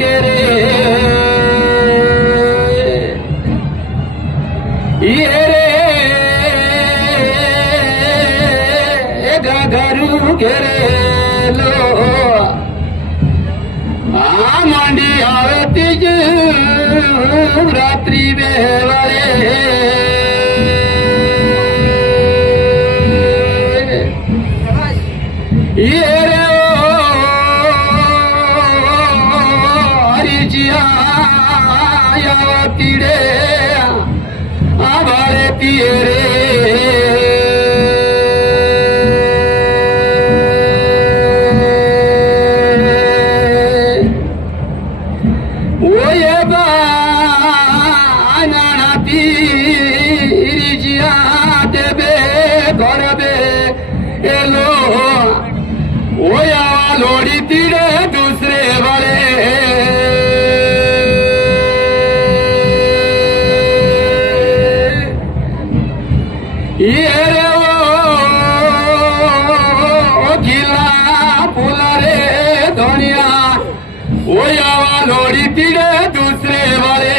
गेरे ये रे घरू गेरे लो मांडी आवती रात्री बेवारे ये रे हरिजिया तिड़े आभारे तिये रे ओ ये बाना तिरिजिया देबे करबे एलो ओया लोड़ी तिड़े दूसरे वाले ये रे ओ गिला फूला रे धनिया ओया लोड़ी तिड़े दूसरे वाले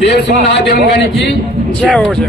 देव सुना देवंगानी की जय हो जय